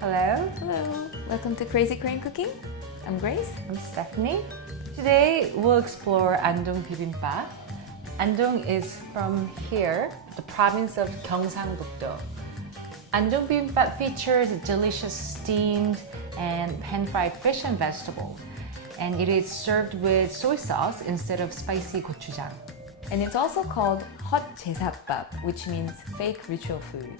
Hello, Hello, welcome to Crazy Korean Cooking. I'm Grace. I'm Stephanie. Today we'll explore Andong Bibimbap. Andong is from here, the province of Gyeongsang-dokdo. Andong Bibimbap features delicious steamed and pan-fried fish and vegetables, and it is served with soy sauce instead of spicy gochujang. And it's also called hot 제사밥, which means fake ritual food.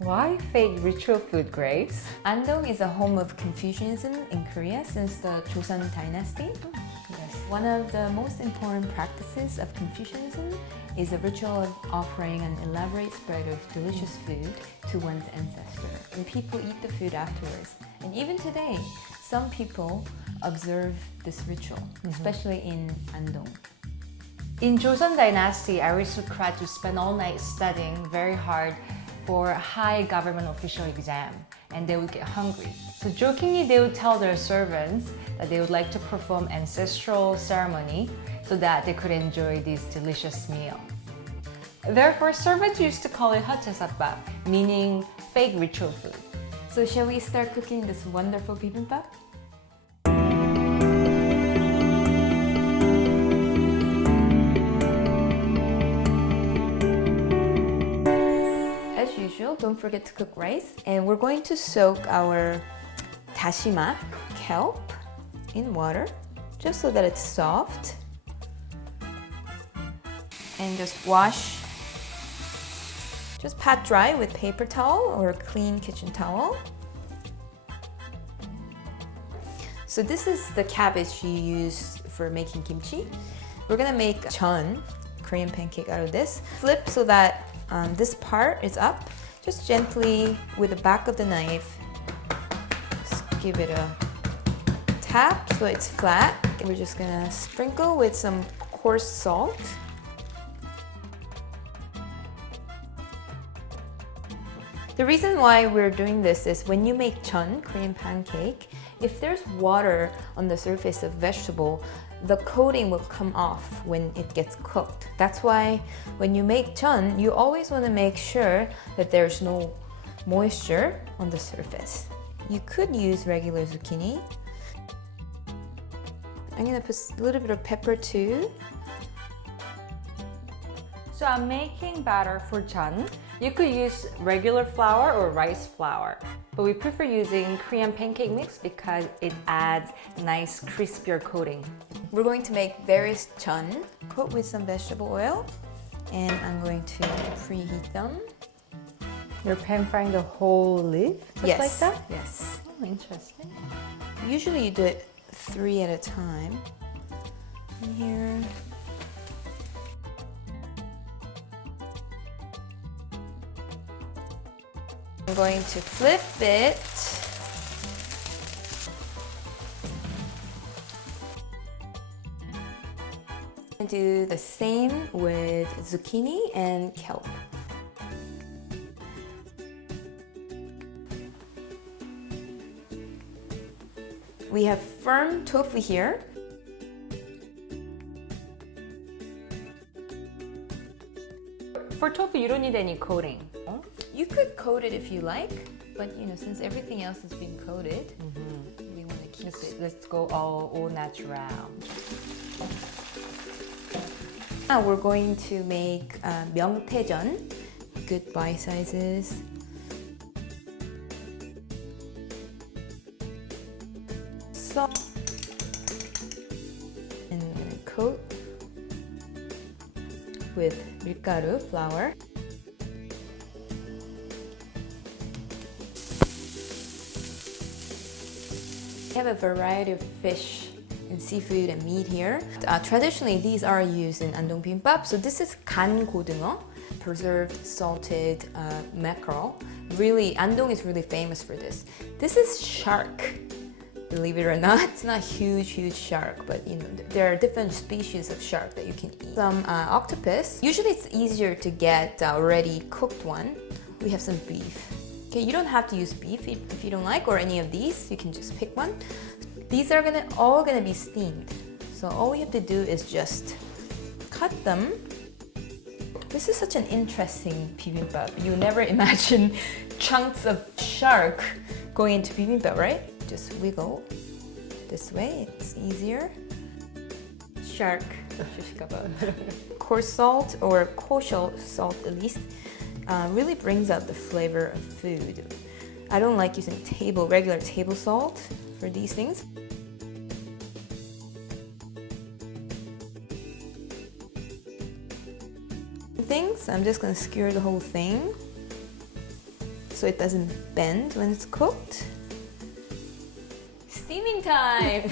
Why fake ritual food, Grace? Andong is a home of Confucianism in Korea since the Joseon dynasty. Yes. One of the most important practices of Confucianism is the ritual of offering an elaborate spread of delicious food to one's ancestor. And people eat the food afterwards. And even today, some people observe this ritual, especially in Andong. In Joseon dynasty, aristocrats would spend all night studying very hard for a high government official exam, and they would get hungry. So jokingly, they would tell their servants that they would like to perform ancestral ceremony so that they could enjoy this delicious meal. Therefore, servants used to call it hotjesatbap, meaning fake ritual food. So shall we start cooking this wonderful bibimbap? As usual, don't forget to cook rice. And we're going to soak our dashima, kelp, in water, just so that it's soft. And just wash, just pat dry with paper towel or a clean kitchen towel. So this is the cabbage you use for making kimchi. We're gonna make jeon, Korean pancake, out of this. Flip so that this part is up. Just gently with the back of the knife, just give it a tap so it's flat. We're just gonna sprinkle with some coarse salt. The reason why we're doing this is when you make jeon, Korean pancake, if there's water on the surface of vegetable, the coating will come off when it gets cooked. That's why when you make jeon, you always want to make sure that there's no moisture on the surface. You could use regular zucchini. I'm gonna put a little bit of pepper too. So I'm making batter for jeon. You could use regular flour or rice flour, but we prefer using Korean pancake mix because it adds nice crispier coating. We're going to make various jeon, coat with some vegetable oil, and I'm going to preheat them. You're pan frying the whole leaf, just Yes. like that? Yes. Oh, interesting. Usually you do it 3 at a time. And here. I'm going to flip it. And do the same with zucchini and kelp. We have firm tofu here. For tofu, you don't need any coating. You could coat it if you like, but since everything else has been coated, we want to keep it. Let's go all natural. Now we're going to make 명태전, good bite sizes. Salt and coat with 밀가루 flour. We have a variety of fish and seafood and meat here. Traditionally, these are used in Andong Bibimbap. So this is 간 고등어, preserved salted mackerel. Really, Andong is really famous for this. This is shark. Believe it or not, it's not a huge shark, but there are different species of shark that you can eat. Some octopus. Usually it's easier to get already cooked one. We have some beef. Okay, you don't have to use beef if you don't like, or any of these. You can just pick one. These are all gonna be steamed. So all we have to do is just cut them This is such an interesting bibimbap. You never imagine chunks of shark going into bibimbap, right? Just wiggle this way, it's easier. Shark, coarse salt or kosher salt at least, really brings out the flavor of food. I don't like using regular table salt for these things. I'm just gonna skewer the whole thing so it doesn't bend when it's cooked. Steaming time!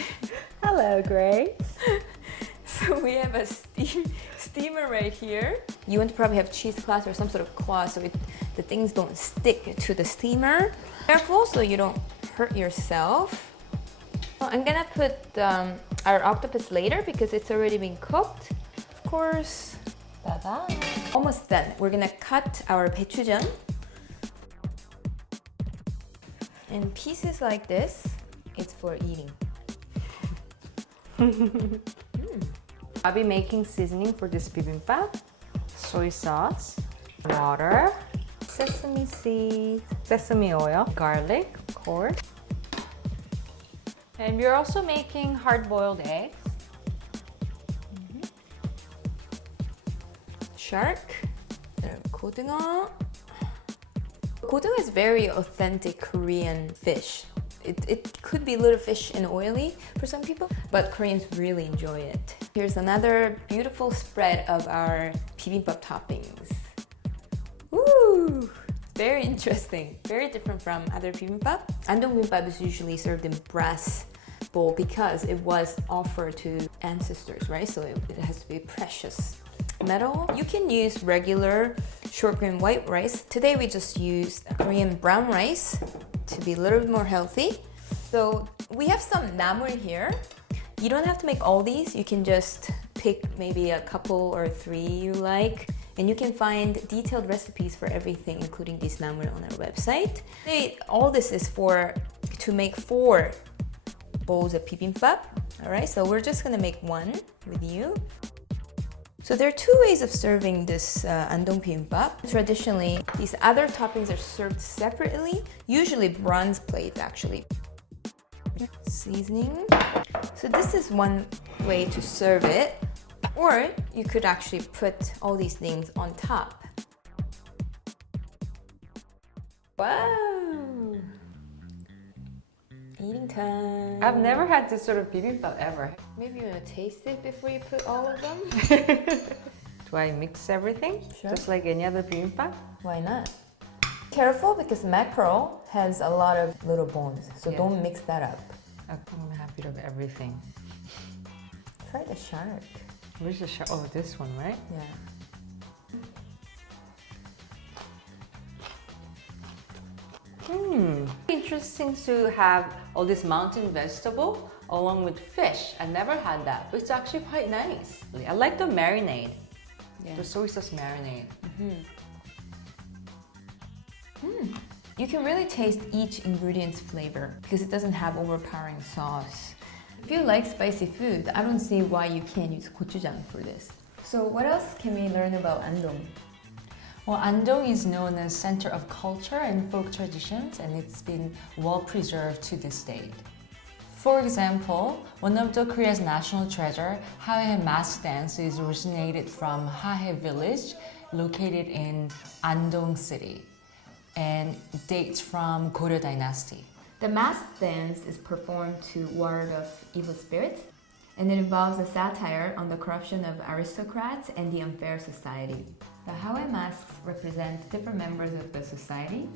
Hello, Grace. So we have a steamer right here. You want to probably have cheesecloth or some sort of cloth so the things don't stick to the steamer. Careful so you don't hurt yourself. Well, I'm gonna put our octopus later because it's already been cooked. Of course. Ta-da. Almost done. We're gonna cut our gochujang in pieces like this. It's for eating. I'll be making seasoning for this bibimbap. Soy sauce, water, sesame seeds, sesame oil, garlic, of course. And we're also making hard-boiled eggs. Shark, 고등어. 고등어 is very authentic Korean fish. It could be a little fish and oily for some people, but Koreans really enjoy it. Here's another beautiful spread of our bibimbap toppings. Woo! Very interesting, very different from other bibimbap. Andong Bibimbap is usually served in brass bowl because it was offered to ancestors, right? So it has to be precious metal. You can use regular short grain white rice. Today we just used Korean brown rice to be a little bit more healthy. So we have some namu here. You don't have to make all these. You can just pick maybe a couple or three you like. And you can find detailed recipes for everything, including these namu on our website. All this is to make 4 bowls of bibimbap. All right, so we're just gonna make one with you. So there are 2 ways of serving this Andong Bibimbap. Traditionally, these other toppings are served separately, usually bronze plate actually. Seasoning. So this is one way to serve it, or you could actually put all these things on top. Wow! Eating time. I've never had this sort of bibimbap ever. Maybe you want to taste it before you put all of them? Do I mix everything? Sure. Just like any other bibimbap? Why not? Careful because mackerel has a lot of little bones, so Yeah. don't mix that up. I'm gonna have a bit of everything. Try the shark. Where's the shark? Oh, this one, right? Yeah. Interesting to have all this mountain vegetable along with fish. I never had that, but it's actually quite nice. I like the marinade, the soy sauce marinade. You can really taste each ingredient's flavor because it doesn't have overpowering sauce. If you like spicy food, I don't see why you can't use gochujang for this. So what else can we learn about Andong? Well, Andong is known as center of culture and folk traditions, and it's been well preserved to this date. For example, one of the Korea's national treasure, Hae mask dance, is originated from Hae village, located in Andong city, and dates from Goryeo dynasty. The mask dance is performed to ward off evil spirits, and it involves a satire on the corruption of aristocrats and the unfair society. The Hae masks represent different members of the society,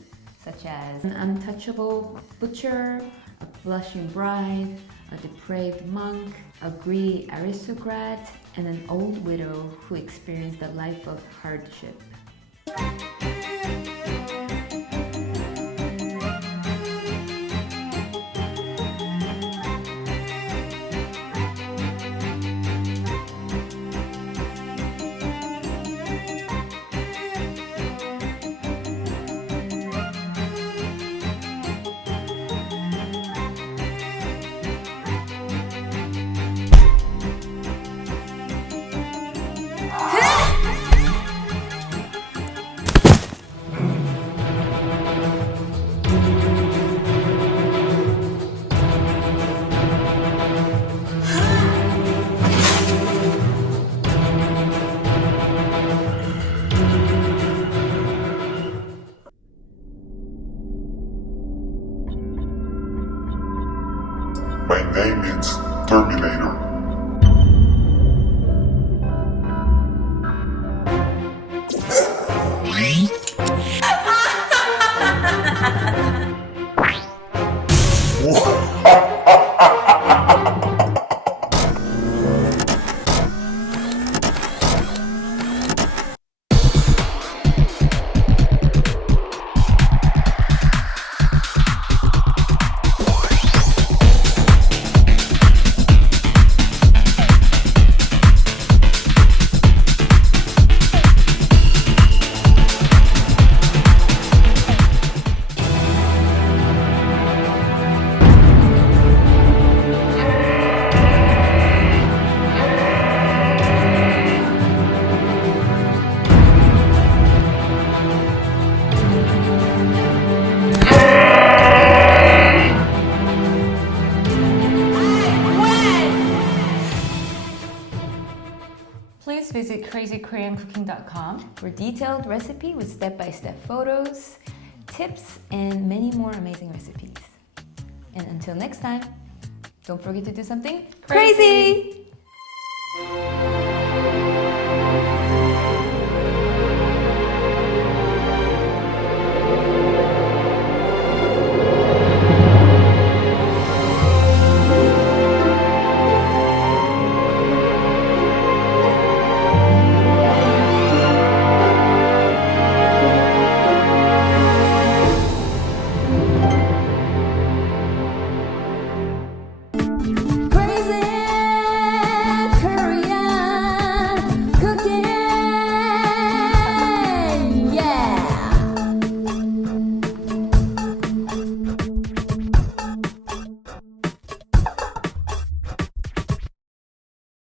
such as an untouchable butcher, a blushing bride, a depraved monk, a greedy aristocrat, and an old widow who experienced a life of hardship. name means Terminator. Please visit crazykoreancooking.com. For detailed recipe with step-by-step photos, tips, and many more amazing recipes. And until next time, don't forget to do something Crazy! crazy!